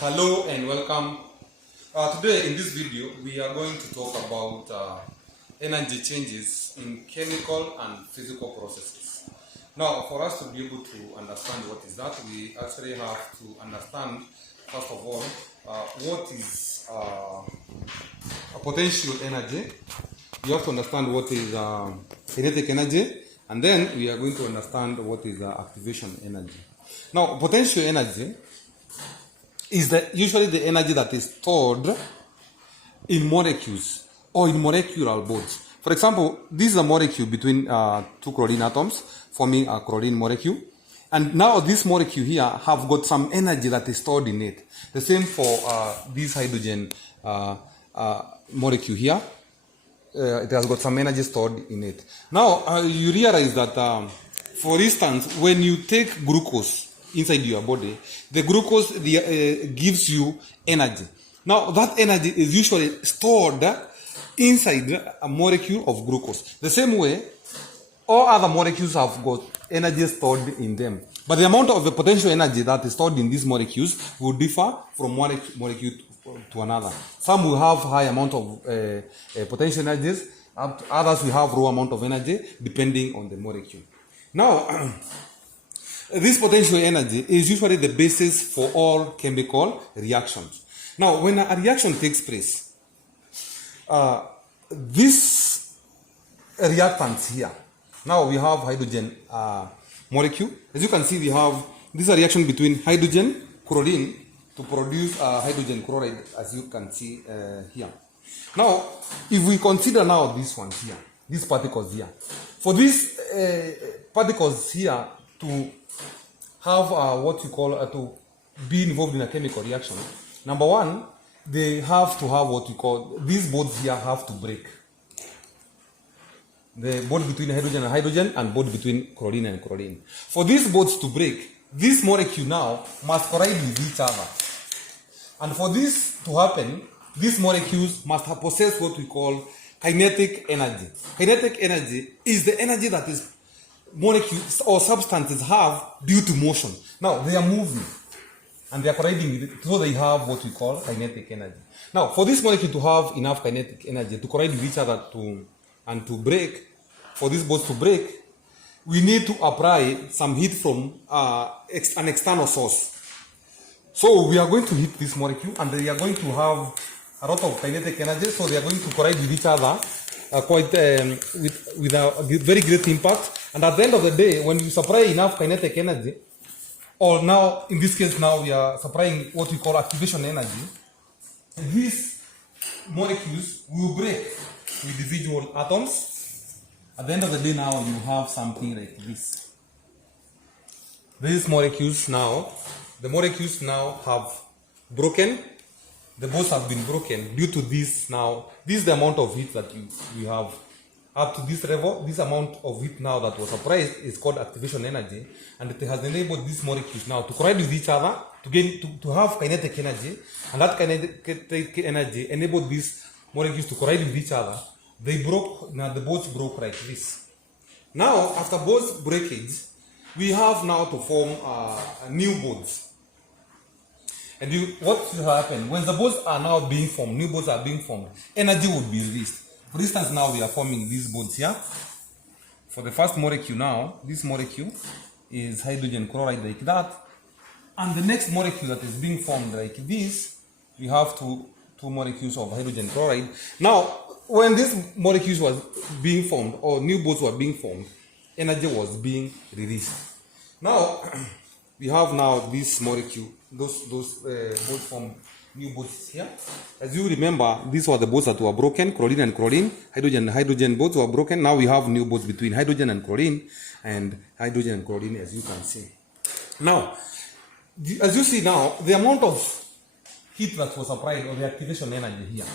Hello and welcome. Today in this video we are going to talk about energy changes in chemical and physical processes. Now, for us to be able to understand what is that, we actually have to understand first of all what is a potential energy. We have to understand what is kinetic energy, and then we are going to understand what is activation energy. Now, potential energy is usually the energy that is stored in molecules or in molecular bonds. For example, this is a molecule between two chlorine atoms forming a chlorine molecule. And now this molecule here have got some energy that is stored in it. The same for this hydrogen molecule here. It has got some energy stored in it. Now, you realize that, for instance, when you take glucose inside your body, the glucose gives you energy. Now, that energy is usually stored inside a molecule of glucose. The same way, all other molecules have got energy stored in them. But the amount of the potential energy that is stored in these molecules will differ from one molecule to another. Some will have high amount of potential energies, others will have low amount of energy depending on the molecule. Now, this potential energy is usually the basis for all chemical reactions. Now, when a reaction takes place, this reactants here, now we have hydrogen molecule. As you can see, we have this reaction between hydrogen, chlorine, to produce hydrogen chloride, as you can see here. Now, if we consider now this one here, these particles here, for these particles here to have what you call to be involved in a chemical reaction, number one, they have to have what we call, these bonds here have to break. The bond between hydrogen and hydrogen and bond between chlorine and chlorine. For these bonds to break, this molecule now must collide with each other. And for this to happen, these molecules must have possessed what we call kinetic energy. Kinetic energy is the energy that is molecules or substances have due to motion. Now, they are moving and they are colliding with it, so they have what we call kinetic energy. Now, for this molecule to have enough kinetic energy to collide with each other and to break, for these bonds to break, we need to apply some heat from an external source. So we are going to heat this molecule and they are going to have a lot of kinetic energy, so they are going to collide with each other with a very great impact. And at the end of the day, when you supply enough kinetic energy, or now in this case now we are supplying what we call activation energy, these molecules will break with individual atoms. At the end of the day now you have something like this. These molecules now, the molecules now have broken. The bonds have been broken due to this now. This is the amount of heat that we have. Up to this level, this amount of heat now that was supplied is called activation energy, and it has enabled these molecules now to collide with each other to have kinetic energy, and that kinetic energy enabled these molecules to collide with each other. They broke. Now the bonds broke like this. Now, after bonds breakage, we have now to form new bonds. And what will happen when the bonds are now being formed? New bonds are being formed. Energy would be released. For instance, now we are forming these bonds here. For the first molecule now, this molecule is hydrogen chloride like that. And the next molecule that is being formed like this, we have two molecules of hydrogen chloride. Now, when these molecules was being formed, or new bonds were being formed, energy was being released. Now, we have now this molecule, those bonds formed new bonds here. As you remember, these were the bonds that were broken, chlorine and chlorine, hydrogen and hydrogen bonds were broken. Now we have new bonds between hydrogen and chlorine, as you can see. Now, as you see now, the amount of heat that was applied, or the activation energy here,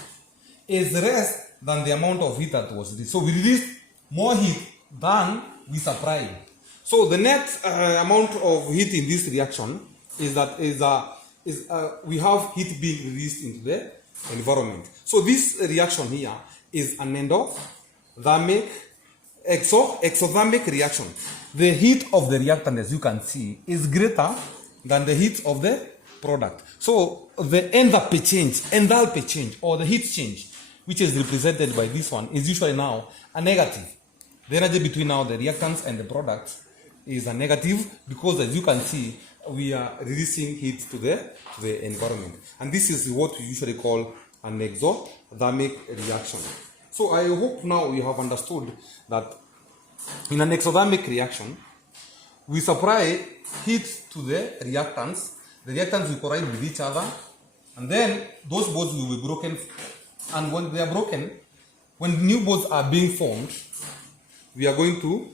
is less than the amount of heat that was released. So we released more heat than we supplied. So the net amount of heat in this reaction is that we have heat being released into the environment. So this reaction here is an endothermic exothermic reaction. The heat of the reactant, as you can see, is greater than the heat of the product. So the enthalpy change, or the heat change, which is represented by this one, is usually now a negative. The energy between now the reactants and the product is a negative, because as you can see, we are releasing heat to the environment. And this is what we usually call an exothermic reaction. So I hope now you have understood that in an exothermic reaction, we supply heat to the reactants will collide with each other, and then those bonds will be broken. And when they are broken, when new bonds are being formed, we are going to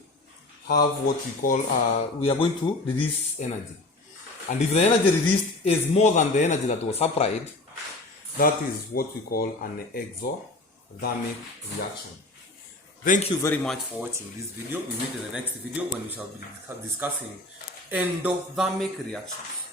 have what we call, we are going to release energy. And if the energy released is more than the energy that was supplied, that is what we call an exothermic reaction. Thank you very much for watching this video. We meet in the next video when we shall be discussing endothermic reactions.